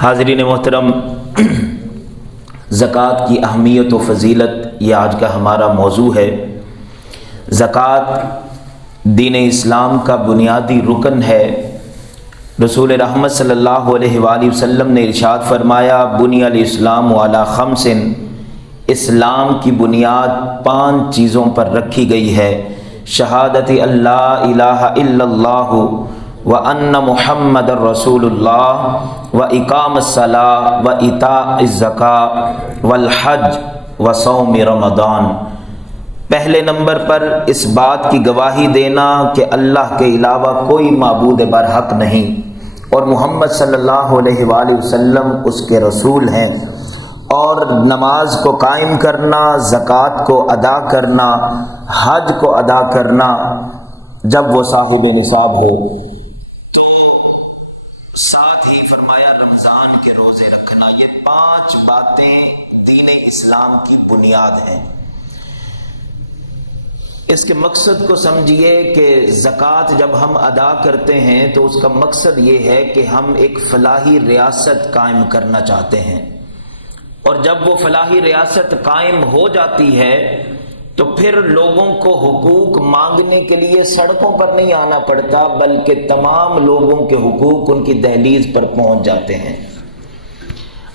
حاضرین محترم، زکوٰۃ کی اہمیت و فضیلت یہ آج کا ہمارا موضوع ہے۔ زکوٰۃ دین اسلام کا بنیادی رکن ہے۔ رسول رحمت صلی اللہ علیہ وآلہ وسلم نے ارشاد فرمایا، بنی الاسلام علی خمس، اسلام کی بنیاد 5 چیزوں پر رکھی گئی ہے: شہادت اللہ الہ الا اللہ وان محمد رسول اللہ واقام الصلاۃ وایتاء الزکاۃ والحج وصوم رمضان۔ پہلے نمبر پر اس بات کی گواہی دینا کہ اللہ کے علاوہ کوئی معبود برحق نہیں اور محمد صلی اللہ علیہ وآلہ وسلم اس کے رسول ہیں، اور نماز کو قائم کرنا، زکوٰۃ کو ادا کرنا، حج کو ادا کرنا جب وہ صاحب نصاب ہو، تو ساتھ ہی فرمایا رمضان کے روزے رکھنا۔ یہ 5 باتیں دین اسلام کی بنیاد ہیں۔ اس کے مقصد کو سمجھیے کہ زکوٰۃ جب ہم ادا کرتے ہیں تو اس کا مقصد یہ ہے کہ ہم ایک فلاحی ریاست قائم کرنا چاہتے ہیں، اور جب وہ فلاحی ریاست قائم ہو جاتی ہے تو پھر لوگوں کو حقوق مانگنے کے لیے سڑکوں پر نہیں آنا پڑتا، بلکہ تمام لوگوں کے حقوق ان کی دہلیز پر پہنچ جاتے ہیں۔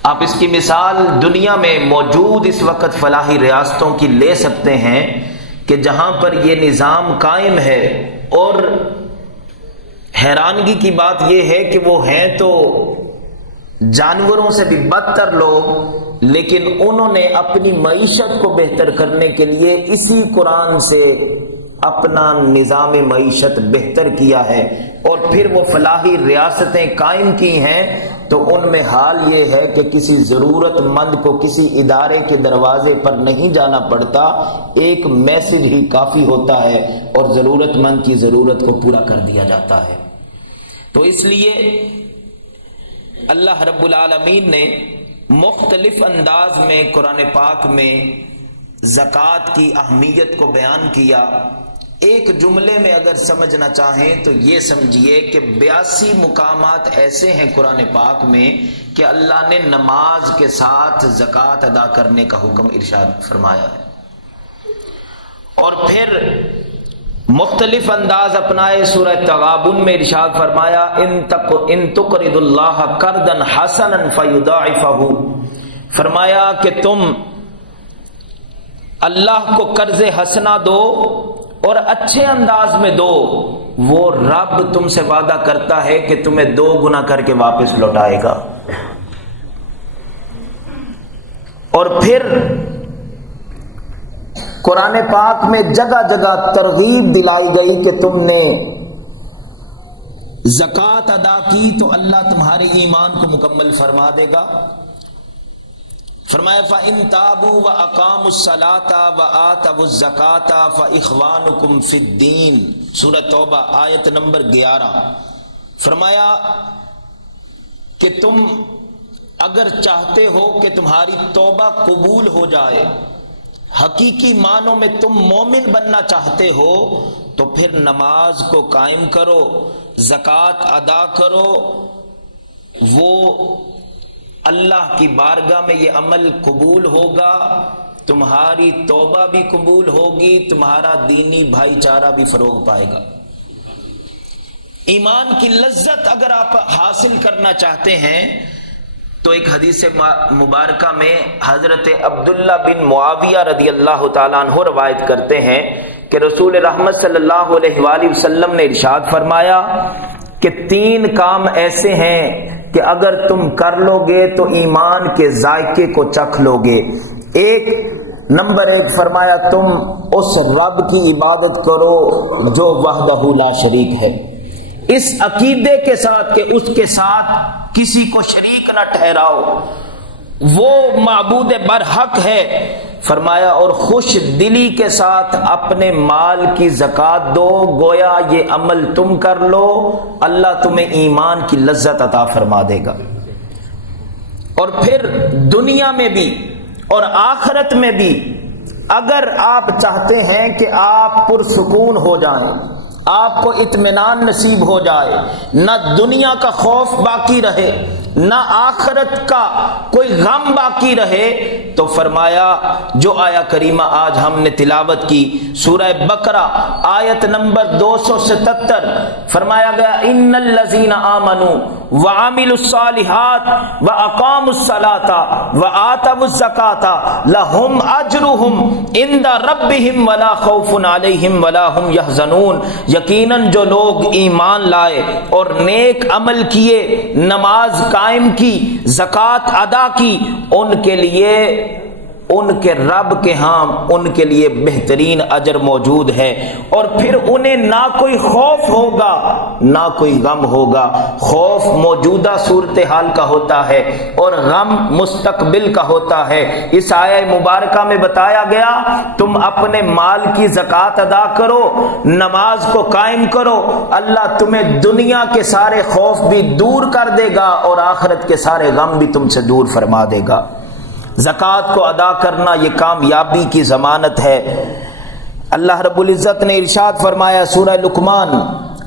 آپ اس کی مثال دنیا میں موجود اس وقت فلاحی ریاستوں کی لے سکتے ہیں کہ جہاں پر یہ نظام قائم ہے، اور حیرانگی کی بات یہ ہے کہ وہ ہیں تو جانوروں سے بھی بدتر لوگ، لیکن انہوں نے اپنی معیشت کو بہتر کرنے کے لیے اسی قرآن سے اپنا نظام معیشت بہتر کیا ہے، اور پھر وہ فلاحی ریاستیں قائم کی ہیں۔ تو ان میں حال یہ ہے کہ کسی ضرورت مند کو کسی ادارے کے دروازے پر نہیں جانا پڑتا، ایک میسج ہی کافی ہوتا ہے اور ضرورت مند کی ضرورت کو پورا کر دیا جاتا ہے۔ تو اس لیے اللہ رب العالمین نے مختلف انداز میں قرآن پاک میں زکوٰۃ کی اہمیت کو بیان کیا۔ ایک جملے میں اگر سمجھنا چاہیں تو یہ سمجھیے کہ 82 مقامات ایسے ہیں قرآن پاک میں کہ اللہ نے نماز کے ساتھ زکوٰۃ ادا کرنے کا حکم ارشاد فرمایا ہے، اور پھر مختلف انداز اپنائے۔ سورہ تغابن میں ارشاد فرمایا، ان تقرضوا اللہ قرضا حسنا فیضاعفہ، فرمایا کہ تم اللہ کو قرض حسنہ دو اور اچھے انداز میں دو، وہ رب تم سے وعدہ کرتا ہے کہ تمہیں 2 گنا کر کے واپس لوٹائے گا۔ اور پھر قرآن پاک میں جگہ جگہ ترغیب دلائی گئی کہ تم نے زکوٰۃ ادا کی تو اللہ تمہارے ایمان کو مکمل فرما دے گا۔ فرمایا فَإِن تَابُوا وَأَقَامُوا الصَّلَاةَ وَآتَوُا الزَّكَاةَ فَإِخْوَانُكُمْ فِي الدِّينِ، سورہ توبہ آیت نمبر 11۔ فرمایا کہ تم اگر چاہتے ہو کہ تمہاری توبہ قبول ہو جائے، حقیقی معنوں میں تم مومن بننا چاہتے ہو، تو پھر نماز کو قائم کرو، زکوٰۃ ادا کرو، وہ اللہ کی بارگاہ میں یہ عمل قبول ہوگا، تمہاری توبہ بھی قبول ہوگی، تمہارا دینی بھائی چارہ بھی فروغ پائے گا۔ ایمان کی لذت اگر آپ حاصل کرنا چاہتے ہیں تو ایک حدیث مبارکہ میں حضرت عبداللہ بن معاویہ رضی اللہ تعالیٰ عنہ روایت کرتے ہیں کہ رسول رحمت صلی اللہ علیہ وآلہ وسلم نے ارشاد فرمایا کہ 3 کام ایسے ہیں کہ اگر تم کر لو گے تو ایمان کے ذائقے کو چکھ لو گے۔ نمبر 1 فرمایا، تم اس رب کی عبادت کرو جو وحدہ لا شریک ہے، اس عقیدے کے ساتھ کہ اس کے ساتھ کسی کو شریک نہ ٹھہراؤ، وہ معبود برحق ہے۔ فرمایا اور خوش دلی کے ساتھ اپنے مال کی زکوٰۃ دو، گویا یہ عمل تم کر لو، اللہ تمہیں ایمان کی لذت عطا فرما دے گا۔ اور پھر دنیا میں بھی اور آخرت میں بھی اگر آپ چاہتے ہیں کہ آپ پرسکون ہو جائیں، آپ کو اطمینان نصیب ہو جائے، نہ دنیا کا خوف باقی رہے، نہ آخرت کا کوئی غم باقی رہے، تو فرمایا جو آیا کریمہ آج ہم نے تلاوت کی سورہ بقرہ آیت نمبر 277، فرمایا گیا ان الذین آمنوا وعملوا الصالحات واقاموا الصلاة وآتوا الزکاة لهم اجرهم عند ربهم ولا خوف علیہم ولا هم يحزنون، یقیناً جو لوگ ایمان لائے اور نیک عمل کیے، نماز قائم کی، زکوٰۃ ادا کی، ان کے لیے ان کے رب کے ہاں ان کے لیے بہترین اجر موجود ہے، اور پھر انہیں نہ کوئی خوف ہوگا نہ کوئی غم ہوگا۔ خوف موجودہ صورتحال کا ہوتا ہے اور غم مستقبل کا ہوتا ہے۔ اس آیہ مبارکہ میں بتایا گیا تم اپنے مال کی زکوٰۃ ادا کرو، نماز کو قائم کرو، اللہ تمہیں دنیا کے سارے خوف بھی دور کر دے گا اور آخرت کے سارے غم بھی تم سے دور فرما دے گا۔ زکوٰۃ کو ادا کرنا یہ کامیابی کی ضمانت ہے۔ اللہ رب العزت نے ارشاد فرمایا سورہ لقمان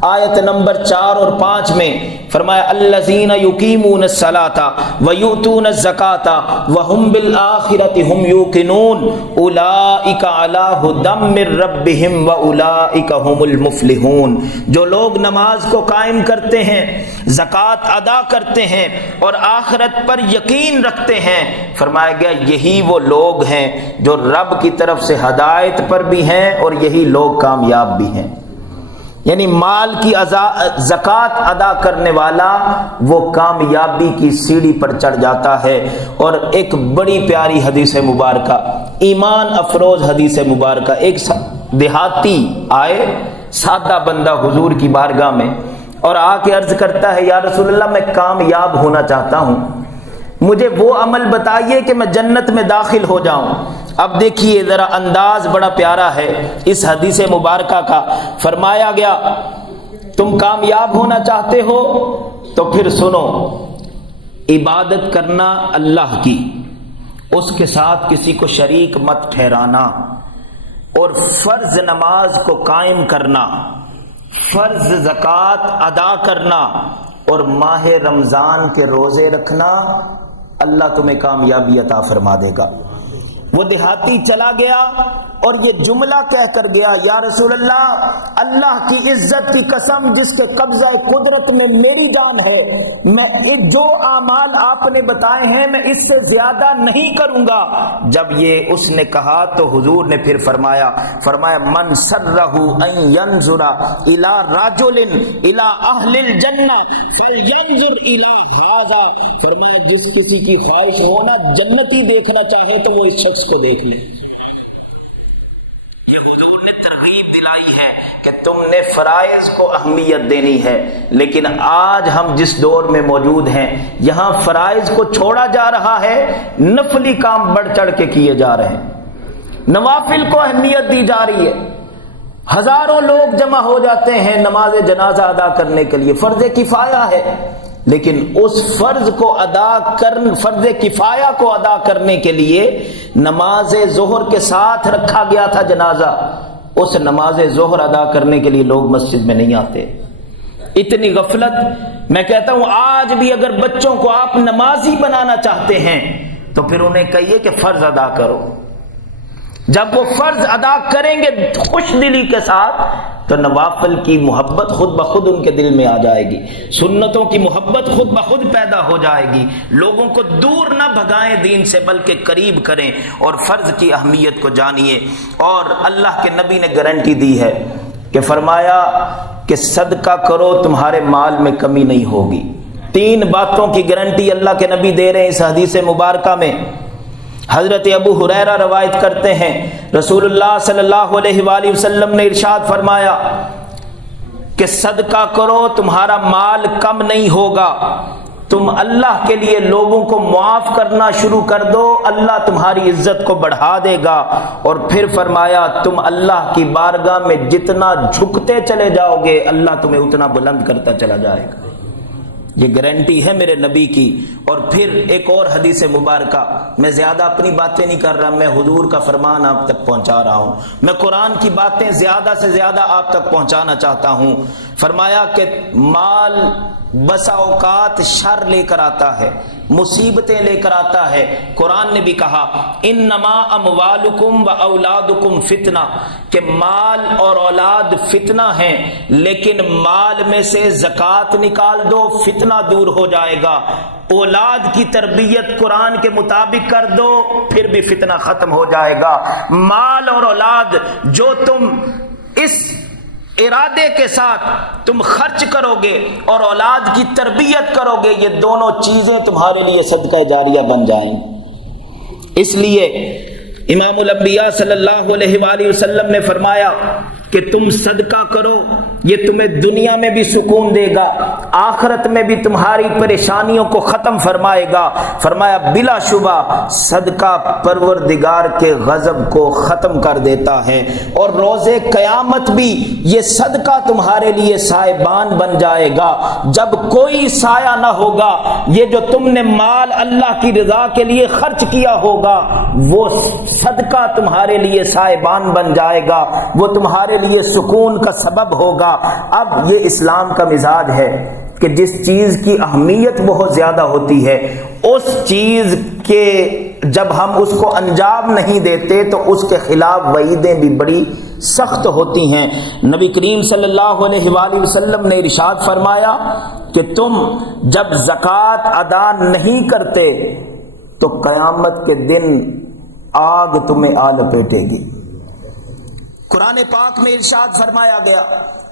آیت نمبر 4 اور 5 میں، فرمایا الذین یقیمون الصلاۃ ویؤتون الزکاۃ وہم بالآخرۃ ہم یوقنون اولئک علی ھدی من ربہم واولئک ھم المفلحون، جو لوگ نماز کو قائم کرتے ہیں، زکوٰۃ ادا کرتے ہیں اور آخرت پر یقین رکھتے ہیں، فرمایا گیا یہی وہ لوگ ہیں جو رب کی طرف سے ہدایت پر بھی ہیں اور یہی لوگ کامیاب بھی ہیں۔ یعنی مال کی زکوٰۃ ادا کرنے والا وہ کامیابی کی سیڑھی پر چڑھ جاتا ہے۔ اور ایک بڑی پیاری حدیث مبارکہ، ایمان افروز حدیث مبارکہ، ایک دیہاتی آئے، سادہ بندہ حضور کی بارگاہ میں، اور آ کے عرض کرتا ہے یا رسول اللہ میں کامیاب ہونا چاہتا ہوں، مجھے وہ عمل بتائیے کہ میں جنت میں داخل ہو جاؤں۔ اب دیکھیے ذرا انداز بڑا پیارا ہے اس حدیث مبارکہ کا۔ فرمایا گیا تم کامیاب ہونا چاہتے ہو تو پھر سنو، عبادت کرنا اللہ کی، اس کے ساتھ کسی کو شریک مت ٹھہرانا، اور فرض نماز کو قائم کرنا، فرض زکوٰۃ ادا کرنا، اور ماہ رمضان کے روزے رکھنا، اللہ تمہیں کامیابی عطا فرما دے گا۔ وہ دیہاتی چلا گیا اور یہ جملہ کہہ کر گیا یا رسول اللہ کی عزت کی قسم جس کے قبضہ قدرت میں میری جان ہے، میں جو اعمال آپ نے بتائے ہیں میں اس سے زیادہ نہیں کروں گا۔ جب یہ اس نے کہا تو حضور نے پھر فرمایا من سرہ ان ینظر الی رجل الی اہل الجنہ فلینظر الی ھذا، فرمایا جس کسی کی خواہش ہو نا جنتی دیکھنا چاہے تو وہ اس شخص کو دیکھ لے۔ یہ حضور نے ترغیب دلائی ہے کہ تم نے فرائض کو اہمیت دینی ہے، لیکن آج ہم جس دور میں موجود ہیں یہاں فرائض کو چھوڑا جا رہا ہے، نفلی کام بڑھ چڑھ کے کیے جا رہے ہیں، نوافل کو اہمیت دی جا رہی ہے۔ ہزاروں لوگ جمع ہو جاتے ہیں نماز جنازہ ادا کرنے کے لیے، فرض کفایہ ہے، لیکن اس فرض کفایہ کو ادا کرنے کے لیے نماز ظہر کے ساتھ رکھا گیا تھا جنازہ، اس نماز ظہر ادا کرنے کے لیے لوگ مسجد میں نہیں آتے۔ اتنی غفلت، میں کہتا ہوں آج بھی اگر بچوں کو آپ نمازی بنانا چاہتے ہیں تو پھر انہیں کہیے کہ فرض ادا کرو، جب وہ فرض ادا کریں گے خوش دلی کے ساتھ تو نوافل کی محبت خود بخود ان کے دل میں آ جائے گی، سنتوں کی محبت خود بخود پیدا ہو جائے گی۔ لوگوں کو دور نہ بھگائیں دین سے بلکہ قریب کریں اور فرض کی اہمیت کو جانیے۔ اور اللہ کے نبی نے گارنٹی دی ہے کہ فرمایا کہ صدقہ کرو تمہارے مال میں کمی نہیں ہوگی۔ 3 باتوں کی گارنٹی اللہ کے نبی دے رہے ہیں اس حدیث مبارکہ میں۔ حضرت ابو ہریرہ روایت کرتے ہیں رسول اللہ صلی اللہ علیہ وآلہ وسلم نے ارشاد فرمایا کہ صدقہ کرو تمہارا مال کم نہیں ہوگا، تم اللہ کے لیے لوگوں کو معاف کرنا شروع کر دو، اللہ تمہاری عزت کو بڑھا دے گا، اور پھر فرمایا تم اللہ کی بارگاہ میں جتنا جھکتے چلے جاؤ گے اللہ تمہیں اتنا بلند کرتا چلا جائے گا۔ یہ گارنٹی ہے میرے نبی کی۔ اور پھر ایک اور حدیث مبارکہ، میں زیادہ اپنی باتیں نہیں کر رہا، میں حضور کا فرمان آپ تک پہنچا رہا ہوں، میں قرآن کی باتیں زیادہ سے زیادہ آپ تک پہنچانا چاہتا ہوں۔ فرمایا کہ مال بسا اوقات شر لے کر آتا ہے، مصیبتیں لے کر آتا ہے۔ قرآن نے بھی کہا انما اموالکم و اولادکم فتنہ، کہ مال اور اولاد فتنہ ہیں، لیکن مال میں سے زکوٰۃ نکال دو فتنہ دور ہو جائے گا، اولاد کی تربیت قرآن کے مطابق کر دو پھر بھی فتنہ ختم ہو جائے گا۔ مال اور اولاد جو تم اس ارادے کے ساتھ تم خرچ کرو گے اور اولاد کی تربیت کرو گے، یہ دونوں چیزیں تمہارے لیے صدقہ جاریہ بن جائیں۔ اس لیے امام الانبیاء صلی اللہ علیہ وآلہ وسلم نے فرمایا کہ تم صدقہ کرو، یہ تمہیں دنیا میں بھی سکون دے گا، آخرت میں بھی تمہاری پریشانیوں کو ختم فرمائے گا۔ فرمایا بلا شبہ صدقہ پروردگار کے غضب کو ختم کر دیتا ہے، اور روز قیامت بھی یہ صدقہ تمہارے لیے سائبان بن جائے گا۔ جب کوئی سایہ نہ ہوگا، یہ جو تم نے مال اللہ کی رضا کے لیے خرچ کیا ہوگا وہ صدقہ تمہارے لیے سائبان بن جائے گا، وہ تمہارے لیے سکون کا سبب ہوگا۔ اب یہ اسلام کا مزاج ہے کہ جس چیز کی اہمیت بہت زیادہ ہوتی ہے اس چیز کے جب ہم اس کو انجام نہیں دیتے تو اس کے خلاف وعیدیں بھی بڑی سخت ہوتی ہیں۔ نبی کریم صلی اللہ علیہ وآلہ وسلم نے ارشاد فرمایا کہ تم جب زکوٰۃ ادا نہیں کرتے تو قیامت کے دن آگ تمہیں آ لپیٹے گی۔ قرآن پاک میں ارشاد فرمایا گیا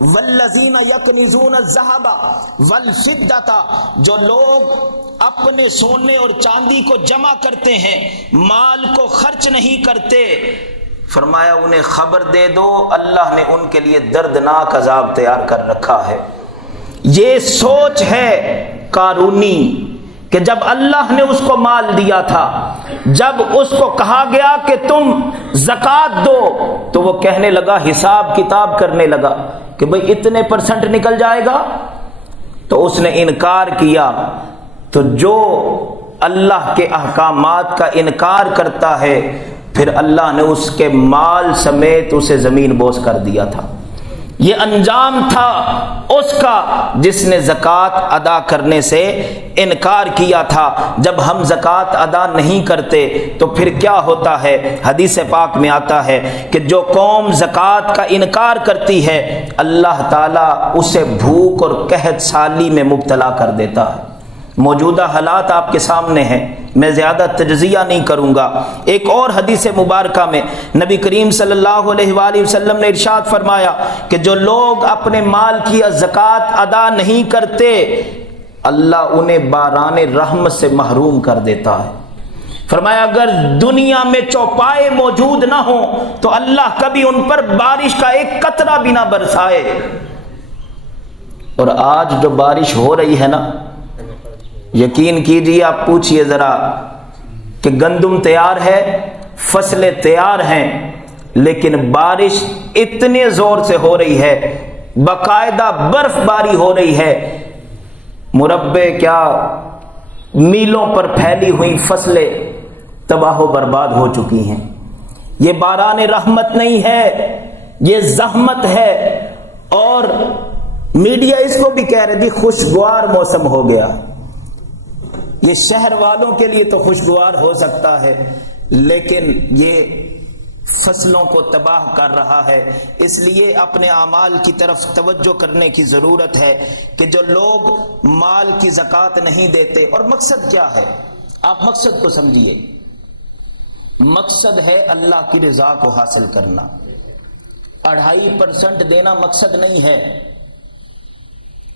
والذین یکنزون الذھب والفضۃ، جو لوگ اپنے سونے اور چاندی کو جمع کرتے ہیں، مال کو خرچ نہیں کرتے، فرمایا انہیں خبر دے دو اللہ نے ان کے لیے دردناک عذاب تیار کر رکھا ہے۔ یہ سوچ ہے قارونی کہ جب اللہ نے اس کو مال دیا تھا، جب اس کو کہا گیا کہ تم زکوٰۃ دو تو وہ کہنے لگا، حساب کتاب کرنے لگا کہ بھئی اتنے پرسنٹ نکل جائے گا، تو اس نے انکار کیا۔ تو جو اللہ کے احکامات کا انکار کرتا ہے پھر اللہ نے اس کے مال سمیت اسے زمین بوس کر دیا تھا۔ یہ انجام تھا اس کا جس نے زکوٰۃ ادا کرنے سے انکار کیا تھا۔ جب ہم زکوٰۃ ادا نہیں کرتے تو پھر کیا ہوتا ہے؟ حدیث پاک میں آتا ہے کہ جو قوم زکوٰۃ کا انکار کرتی ہے اللہ تعالیٰ اسے بھوک اور قحط سالی میں مبتلا کر دیتا ہے۔ موجودہ حالات آپ کے سامنے ہیں، میں زیادہ تجزیہ نہیں کروں گا۔ ایک اور حدیث مبارکہ میں نبی کریم صلی اللہ علیہ وآلہ وسلم نے ارشاد فرمایا کہ جو لوگ اپنے مال کی زکوٰۃ ادا نہیں کرتے اللہ انہیں باران رحمت سے محروم کر دیتا ہے۔ فرمایا اگر دنیا میں چوپائے موجود نہ ہوں تو اللہ کبھی ان پر بارش کا ایک قطرہ بھی نہ برسائے۔ اور آج جو بارش ہو رہی ہے نا، یقین کیجیے، آپ پوچھئے ذرا کہ گندم تیار ہے، فصلیں تیار ہیں، لیکن بارش اتنے زور سے ہو رہی ہے، باقاعدہ برف باری ہو رہی ہے، مربع کیا میلوں پر پھیلی ہوئی فصلیں تباہ و برباد ہو چکی ہیں۔ یہ باران رحمت نہیں ہے، یہ زحمت ہے۔ اور میڈیا اس کو بھی کہہ رہے تھی خوشگوار موسم ہو گیا۔ یہ شہر والوں کے لیے تو خوشگوار ہو سکتا ہے لیکن یہ فصلوں کو تباہ کر رہا ہے۔ اس لیے اپنے اعمال کی طرف توجہ کرنے کی ضرورت ہے کہ جو لوگ مال کی زکوٰۃ نہیں دیتے، اور مقصد کیا ہے؟ آپ مقصد کو سمجھیے۔ مقصد ہے اللہ کی رضا کو حاصل کرنا۔ 2.5% دینا مقصد نہیں ہے،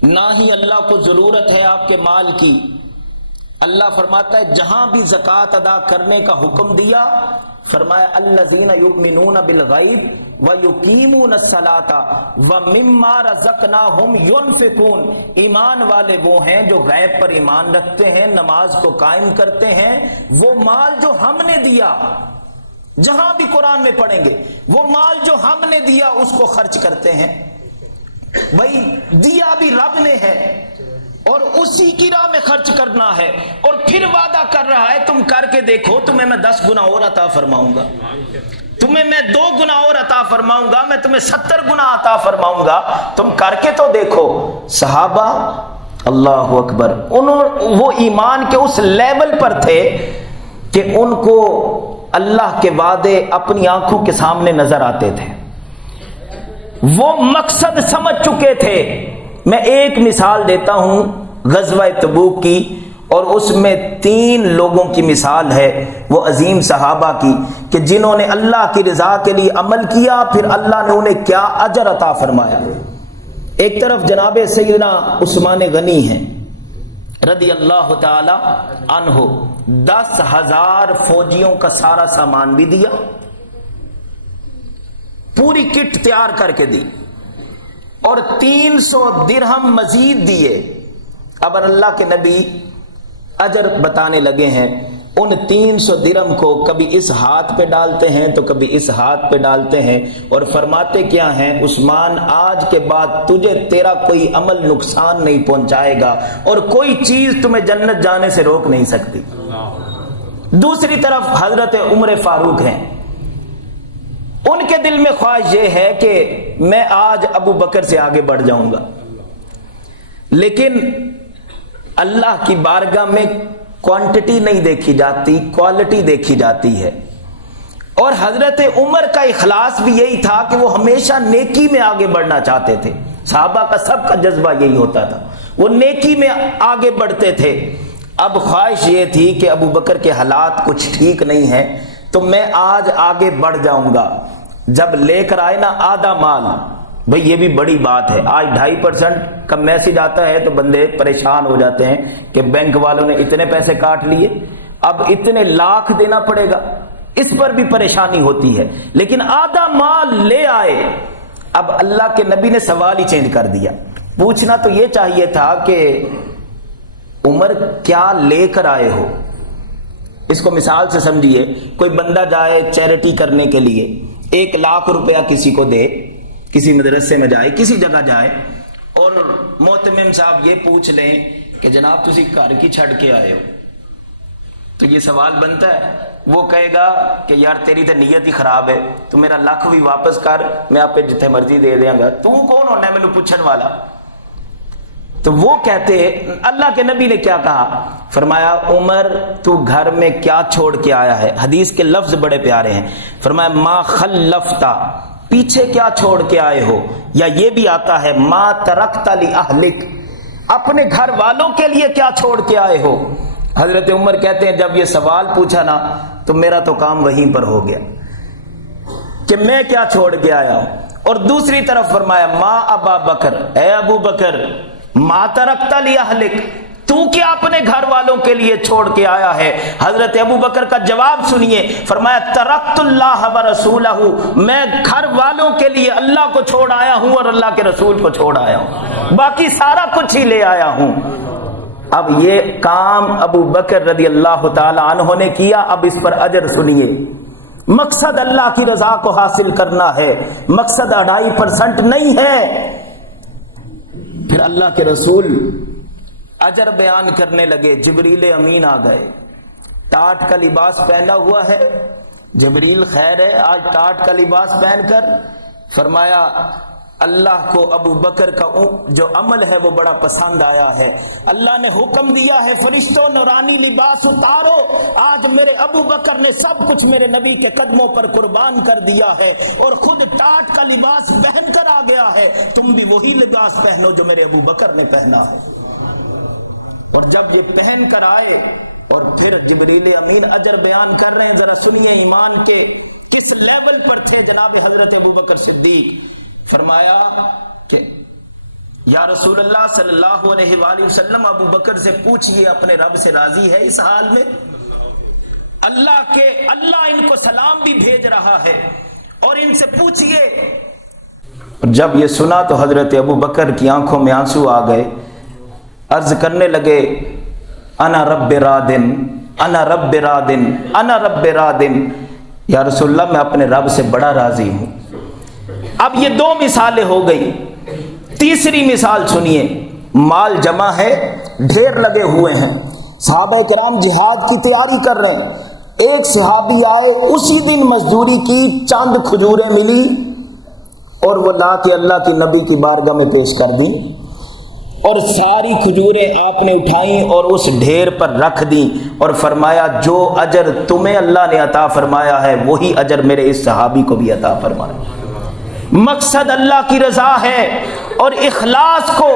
نہ ہی اللہ کو ضرورت ہے آپ کے مال کی۔ اللہ فرماتا ہے جہاں بھی زکوٰۃ ادا کرنے کا حکم دیا، فرمایا الذین یؤمنون بالغیب ویقیمون الصلاۃ ومما رزقناہم ینفقون، ایمان والے وہ ہیں جو غیب پر ایمان رکھتے ہیں، نماز کو قائم کرتے ہیں، وہ مال جو ہم نے دیا، جہاں بھی قرآن میں پڑھیں گے وہ مال جو ہم نے دیا اس کو خرچ کرتے ہیں۔ بھائی دیا بھی رب نے ہے اور اسی کی راہ میں خرچ کرنا ہے، اور پھر وعدہ کر رہا ہے تم کر کے دیکھو تمہیں میں 10 گنا اور عطا فرماؤں گا۔ تمہیں میں 2 گنا اور عطا فرماؤں گا، میں تمہیں 70 گنا عطا فرماؤں گا، تم کر کے تو دیکھو۔ صحابہ اللہ اکبر، وہ ایمان کے اس لیول پر تھے کہ ان کو اللہ کے وعدے اپنی آنکھوں کے سامنے نظر آتے تھے، وہ مقصد سمجھ چکے تھے۔ میں ایک مثال دیتا ہوں غزوہ تبوک کی، اور اس میں 3 لوگوں کی مثال ہے وہ عظیم صحابہ کی کہ جنہوں نے اللہ کی رضا کے لیے عمل کیا، پھر اللہ نے انہیں کیا اجر عطا فرمایا۔ ایک طرف جناب سیدنا عثمان غنی ہیں رضی اللہ تعالی عنہ، 10,000 فوجیوں کا سارا سامان بھی دیا، پوری کٹ تیار کر کے دی، اور 300 درہم مزید دیے۔ اب اللہ کے نبی اجر بتانے لگے ہیں، ان 300 درہم کو کبھی اس ہاتھ پہ ڈالتے ہیں تو کبھی اس ہاتھ پہ ڈالتے ہیں، اور فرماتے کیا ہیں، عثمان آج کے بعد تجھے تیرا کوئی عمل نقصان نہیں پہنچائے گا، اور کوئی چیز تمہیں جنت جانے سے روک نہیں سکتی۔ دوسری طرف حضرت عمر فاروق ہیں، ان کے دل میں خواہش یہ ہے کہ میں آج ابو بکر سے آگے بڑھ جاؤں گا، لیکن اللہ کی بارگاہ میں کوانٹٹی نہیں دیکھی جاتی، کوالٹی دیکھی جاتی ہے۔ اور حضرت عمر کا اخلاص بھی یہی تھا کہ وہ ہمیشہ نیکی میں آگے بڑھنا چاہتے تھے۔ صحابہ کا سب کا جذبہ یہی ہوتا تھا، وہ نیکی میں آگے بڑھتے تھے۔ اب خواہش یہ تھی کہ ابو بکر کے حالات کچھ ٹھیک نہیں ہیں، تو میں آج آگے بڑھ جاؤں گا۔ جب لے کر آئے نا آدھا مال، بھئی یہ بھی بڑی بات ہے، آج 2.5% کا میسج آتا ہے تو بندے پریشان ہو جاتے ہیں کہ بینک والوں نے اتنے پیسے کاٹ لیے، اب اتنے لاکھ دینا پڑے گا، اس پر بھی پریشانی ہوتی ہے۔ لیکن آدھا مال لے آئے۔ اب اللہ کے نبی نے سوال ہی چینج کر دیا، پوچھنا تو یہ چاہیے تھا کہ عمر کیا لے کر آئے ہو۔ اس کو مثال سے سمجھیے، کوئی بندہ جائے چیریٹی کرنے کے لیے، 1 لاکھ روپیہ کسی کو دے، کسی مدرسے میں جائے، کسی جگہ جائے، اور محتمم صاحب یہ پوچھ لیں کہ جناب تسی گھر کی چھڑ کے آئے ہو، تو یہ سوال بنتا ہے۔ وہ کہے گا کہ یار تیری تو نیت ہی خراب ہے، تو میرا لاکھ بھی واپس کر، میں آپ پہ جتنے مرضی دے دیا گا، تو کون ہونا ہے مینوں پوچھن والا۔ تو وہ کہتے، اللہ کے نبی نے کیا کہا، فرمایا عمر تو گھر میں کیا چھوڑ کے آیا ہے۔ حدیث کے لفظ بڑے پیارے ہیں، فرمایا ما خلفتا، پیچھے کیا چھوڑ کے آئے ہو، یا یہ بھی آتا ہے ما ترکت لأہلک، اپنے گھر والوں کے لیے کیا چھوڑ کے آئے ہو۔ حضرت عمر کہتے ہیں جب یہ سوال پوچھا نا تو میرا تو کام وہیں پر ہو گیا کہ میں کیا چھوڑ کے آیا ہوں۔ اور دوسری طرف فرمایا ما ابا بکر، اے ابو بکر، ما ترکت لأہلک، تو کیا اپنے گھر والوں کے لیے چھوڑ کے آیا ہے۔ حضرت ابو بکر کا جواب سنیے، فرمایا ترکت اللہ ورسولہ، میں گھر والوں کے لیے اللہ کو چھوڑ آیا ہوں اور اللہ کے رسول کو چھوڑ آیا ہوں، باقی سارا کچھ ہی لے آیا ہوں۔ اب یہ کام ابو بکر رضی اللہ تعالی عنہ نے کیا، اب اس پر اجر سنیے۔ مقصد اللہ کی رضا کو حاصل کرنا ہے، مقصد 2.5% نہیں ہے۔ پھر اللہ کے رسول اجر بیان کرنے لگے، جبریل امین آ گئے، ٹاٹ کا لباس پہنا ہوا ہے، جبریل خیر ہے آج ٹاٹ کا لباس پہن کر، فرمایا اللہ کو ابو بکر کا جو عمل ہے وہ بڑا پسند آیا ہے، اللہ نے حکم دیا ہے فرشتوں نورانی لباس اتارو، آج میرے ابو بکر نے سب کچھ میرے نبی کے قدموں پر قربان کر دیا ہے، اور خود ٹاٹ کا لباس پہن کر آ گیا ہے، تم بھی وہی لباس پہنو جو میرے ابو بکر نے پہنا ہے۔ اور جب یہ پہن کر آئے اور پھر جبریل امین اجر بیان کر رہے ہیں، ذرا سنیے ایمان کے کس لیول پر تھے جناب حضرت ابو بکر صدیق۔ فرمایا کہ یا رسول اللہ صلی اللہ علیہ وآلہ وسلم، ابو بکر سے پوچھئے اپنے رب سے راضی ہے اس حال میں، اللہ ان کو سلام بھی بھیج رہا ہے، اور ان سے پوچھئے۔ جب یہ سنا تو حضرت ابو بکر کی آنکھوں میں آنسو آ گئے، عرض کرنے لگے انا رب رادن، انا رب رادن، انا رب رادن، یا رسول اللہ میں اپنے رب سے بڑا راضی ہوں۔ اب یہ 2 مثالیں ہو گئی، تیسری مثال سنیے، مال جمع ہے، ڈھیر لگے ہوئے ہیں، صحابہ کرام جہاد کی تیاری کر رہے ہیں، ایک صحابی آئے، اسی دن مزدوری کی، چند کھجوریں ملی اور وہ لا کے اللہ کے نبی کی بارگاہ میں پیش کر دی، اور ساری کھجوریں آپ نے اٹھائیں اور اس ڈھیر پر رکھ دیں اور فرمایا جو اجر تمہیں اللہ نے عطا فرمایا ہے وہی اجر میرے اس صحابی کو بھی عطا فرمایا۔ مقصد اللہ کی رضا ہے اور اخلاص کو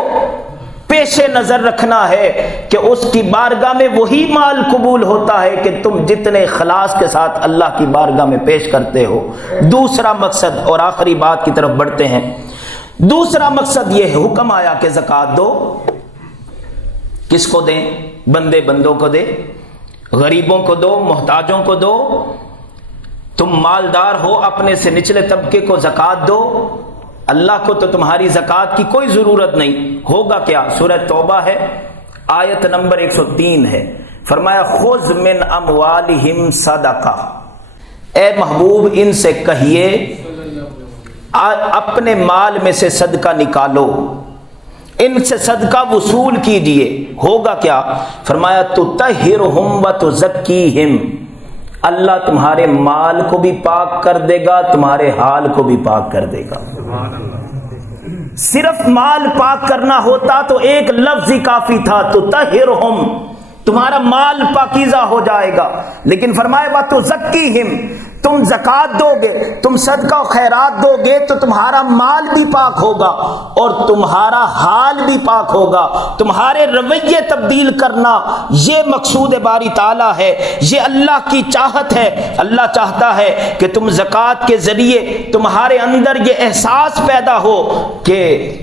پیش نظر رکھنا ہے کہ اس کی بارگاہ میں وہی مال قبول ہوتا ہے کہ تم جتنے اخلاص کے ساتھ اللہ کی بارگاہ میں پیش کرتے ہو۔ دوسرا مقصد، اور آخری بات کی طرف بڑھتے ہیں، دوسرا مقصد یہ ہے، حکم آیا کہ زکوٰۃ دو۔ کس کو دیں؟ بندے بندوں کو دے، غریبوں کو دو، محتاجوں کو دو۔ تم مالدار ہو، اپنے سے نچلے طبقے کو زکوٰۃ دو۔ اللہ کو تو تمہاری زکوٰۃ کی کوئی ضرورت نہیں۔ ہوگا کیا؟ سورہ توبہ ہے، آیت نمبر 103 ہے، فرمایا خذ من اموالہم صدقہ، اے محبوب ان سے کہیے اپنے مال میں سے صدقہ نکالو، ان سے صدقہ وصول کیجئے۔ ہوگا کیا؟ فرمایا تطہرہم وتزکیہم، اللہ تمہارے مال کو بھی پاک کر دے گا، تمہارے حال کو بھی پاک کر دے گا۔ صرف مال پاک کرنا ہوتا تو ایک لفظ ہی کافی تھا، تطہرہم، تمہارا مال پاکیزہ ہو جائے گا، لیکن فرمایا وتزکیہم، تم زکوٰۃ دو گے، تم صدقہ و خیرات دو گے تو تمہارا مال بھی پاک ہوگا اور تمہارا حال بھی پاک ہوگا۔ تمہارے رویے تبدیل کرنا یہ مقصود باری تعالیٰ ہے، یہ اللہ کی چاہت ہے۔ اللہ چاہتا ہے کہ تم زکوٰۃ کے ذریعے تمہارے اندر یہ احساس پیدا ہو کہ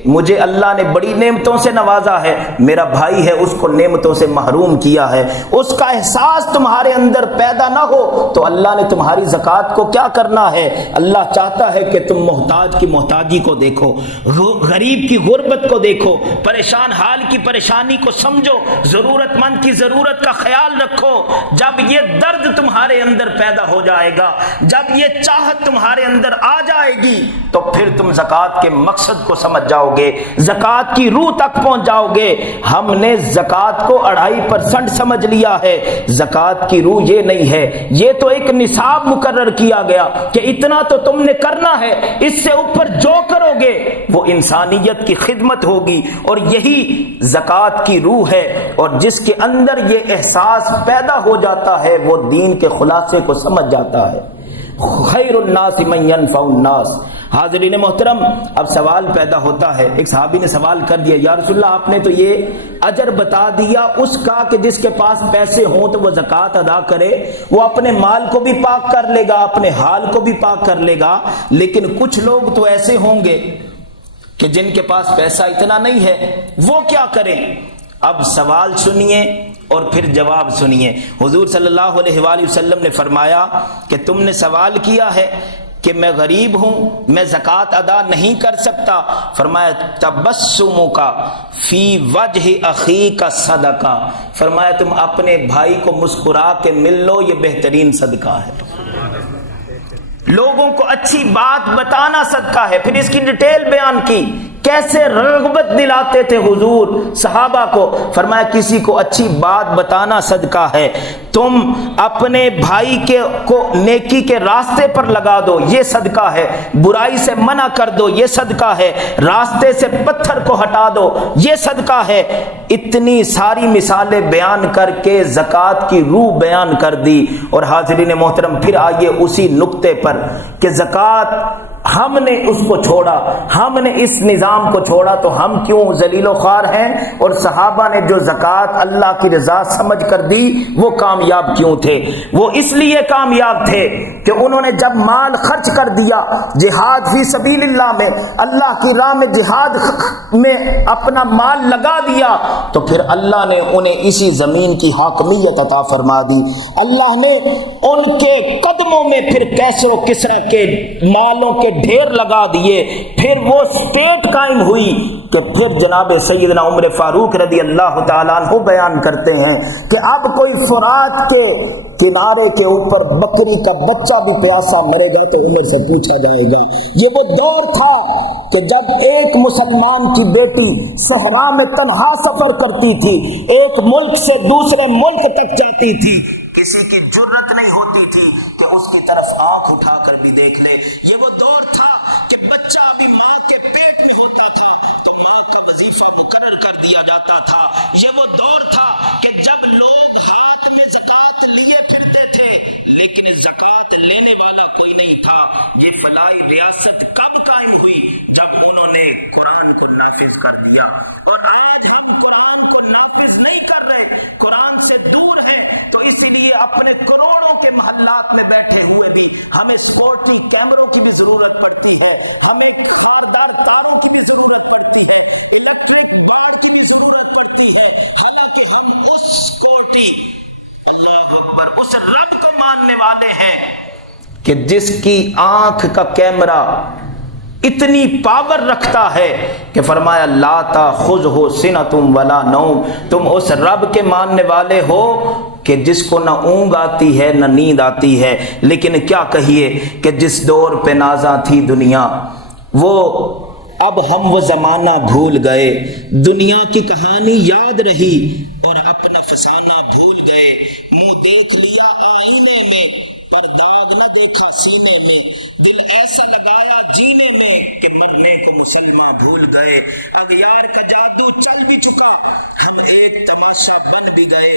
مجھے اللہ نے بڑی نعمتوں سے نوازا ہے، میرا بھائی ہے اس کو نعمتوں سے محروم کیا ہے، اس کا احساس تمہارے اندر پیدا نہ ہو تو اللہ نے تمہاری زکوٰۃ کو کیا کرنا ہے؟ اللہ چاہتا ہے کہ تم محتاج کی محتاجی کو دیکھو، غریب کی غربت کو دیکھو، پریشان حال کی پریشانی کو سمجھو، ضرورت مند کی ضرورت کا خیال رکھو۔ جب یہ درد تمہارے اندر پیدا ہو جائے گا، جب یہ چاہت تمہارے اندر آ جائے گی تو پھر تم زکوٰۃ کے مقصد کو سمجھ جاؤ گے، زکوٰۃ کی روح تک پہنچ جاؤ گے۔ ہم نے زکوٰۃ کو 2.5% سمجھ لیا ہے، زکوٰۃ کی روح یہ نہیں ہے، یہ تو ایک نصاب مقرر کیا گیا کہ اتنا تو تم نے کرنا ہے، اس سے اوپر جو کرو گے وہ انسانیت کی خدمت ہوگی، اور یہی زکوٰۃ کی روح ہے۔ اور جس کے اندر یہ احساس پیدا ہو جاتا ہے وہ دین کے خلاصے کو سمجھ جاتا ہے۔ خیر الناس من ينفع الناس۔ حاضرین محترم، اب سوال پیدا ہوتا ہے، ایک صحابی نے سوال کر دیا، یا رسول اللہ آپ نے تو یہ اجر بتا دیا اس کا کہ جس کے پاس پیسے ہوں تو وہ زکوٰۃ ادا کرے، وہ اپنے مال کو بھی پاک کر لے گا، اپنے حال کو بھی پاک کر لے گا، لیکن کچھ لوگ تو ایسے ہوں گے کہ جن کے پاس پیسہ اتنا نہیں ہے، وہ کیا کریں؟ اب سوال سنیے اور پھر جواب سنیے۔ حضور صلی اللہ علیہ وآلہ وسلم نے فرمایا کہ تم نے سوال کیا ہے کہ میں غریب ہوں، میں زکوٰۃ ادا نہیں کر سکتا، فرمایا تبسمک فی وجہ اخیک صدقہ، فرمایا تم اپنے بھائی کو مسکرا کے مل لو، یہ بہترین صدقہ ہے۔ لوگوں کو اچھی بات بتانا صدقہ ہے۔ پھر اس کی ڈیٹیل بیان کی، کیسے رغبت دلاتے تھے حضور صحابہ کو، فرمایا کسی کو اچھی بات بتانا صدقہ ہے، تم اپنے بھائی کو نیکی کے راستے پر لگا دو، یہ صدقہ ہے، برائی سے منع کر دو، یہ صدقہ ہے، راستے سے پتھر کو ہٹا دو، یہ صدقہ ہے۔ اتنی ساری مثالیں بیان کر کے زکوٰۃ کی روح بیان کر دی۔ اور حاضرین محترم، پھر آئیے اسی نقطے پر کہ زکوٰۃ ہم نے اس کو چھوڑا، ہم نے اس نظام کو چھوڑا تو ہم کیوں ذلیل و خوار ہیں، اور صحابہ نے جو زکوٰۃ اللہ کی رضا سمجھ کر دی وہ کامیاب کیوں تھے؟ وہ اس لیے کامیاب تھے کہ انہوں نے جب مال خرچ کر دیا جہاد فی سبیل اللہ میں، اللہ کی راہ میں جہاد میں اپنا مال لگا دیا تو پھر اللہ نے انہیں اسی زمین کی حاکمیت عطا فرما دی۔ اللہ نے ان کے قدموں میں پھر کیسر و کسریٰ کے مالوں کے ڈھیر لگا دیے، پھر وہ اسٹیٹ قائم ہوئی کہ پھر جناب سیدنا عمر فاروق رضی اللہ تعالیٰ عنہ بیان کرتے ہیں کہ اب کوئی فرات کے کنارے کے اوپر بکری کا بچہ بھی پیاسا مرے گا تو عمر سے پوچھا جائے گا۔ یہ وہ دور تھا کہ جب ایک مسلمان کی بیٹی صحرا میں تنہا سفر کرتی تھی، ایک ملک سے دوسرے ملک تک جاتی تھی، کسی کی جرت نہیں ہوتی تھی کہ اس کی طرف آنکھ اٹھا کر بھی دیکھ لے۔ یہ وہ دور تھا کہ بچہ ابھی ماں کے پیٹ میں ہوتا تھا تو ماں کا وظیفہ مقرر کر دیا جاتا تھا۔ یہ وہ دور تھا کہ جب لوگ ہاتھ میں زکوٰۃ لیے پھرتے تھے لیکن زکوٰۃ لینے والا کوئی نہیں تھا۔ یہ فلاحی ریاست کب قائم ہوئی؟ جب انہوں نے قرآن کو نافذ کر دیا۔ اور آج ہم قرآن کو نافذ نہیں کر رہے، قرآن سے دور ہیں، تو اسی لیے اپنے کروڑوں کے محلات میں بیٹھے ہوئے بھی ہمیں سیکورٹی کیمروں کی بھی ضرورت پڑتی ہے، ہمیں خیردار کاروں کی بھی ضرورت پڑتی ہے، الیکٹرک بار کی بھی ضرورت پڑتی ہے، حالانکہ ہم اس سیکورٹی اللہ اکبر اس رب کو ماننے والے ہیں کہ جس کی آنکھ کا کیمرہ اتنی پاور رکھتا ہے کہ فرمایا لا تاخذہ سنۃ ولا نوم، تم اس رب کے ماننے والے ہو کہ جس کو نہ اونگ آتی ہے نہ نیند آتی ہے۔ لیکن کیا کہیے کہ جس دور پہ نازاں تھی دنیا، وہ اب ہم وہ زمانہ بھول گئے، دنیا کی کہانی یاد رہی اور اپنا فسانہ بھول گئے۔ منہ دیکھ لیا آئینے میں پر داغ نہ دیکھا سینے میں، دل ایسا لگایا جینے میں کہ مرنے کو مسلمان بھول گئے۔ اغیار کا جادو چل بھی چکا، ہم ایک تماشا بن بھی گئے،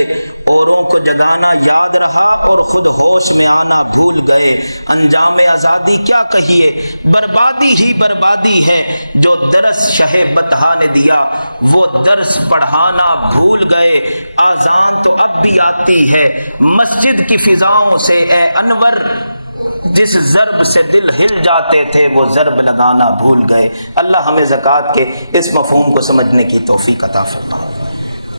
اوروں کو جگانا یاد رہا اور خود ہوش میں آنا بھول گئے۔ انجام آزادی کیا کہیے، بربادی ہی بربادی ہے، جو درس شہ بطحا نے دیا وہ درس پڑھانا بھول گئے۔ آذان تو اب بھی آتی ہے مسجد کی فضاؤں سے، اے انور جس ضرب سے دل ہل جاتے تھے وہ ضرب لگانا بھول گئے۔ اللہ ہمیں زکوٰۃ کے اس مفہوم کو سمجھنے کی توفیق عطا فرمائے۔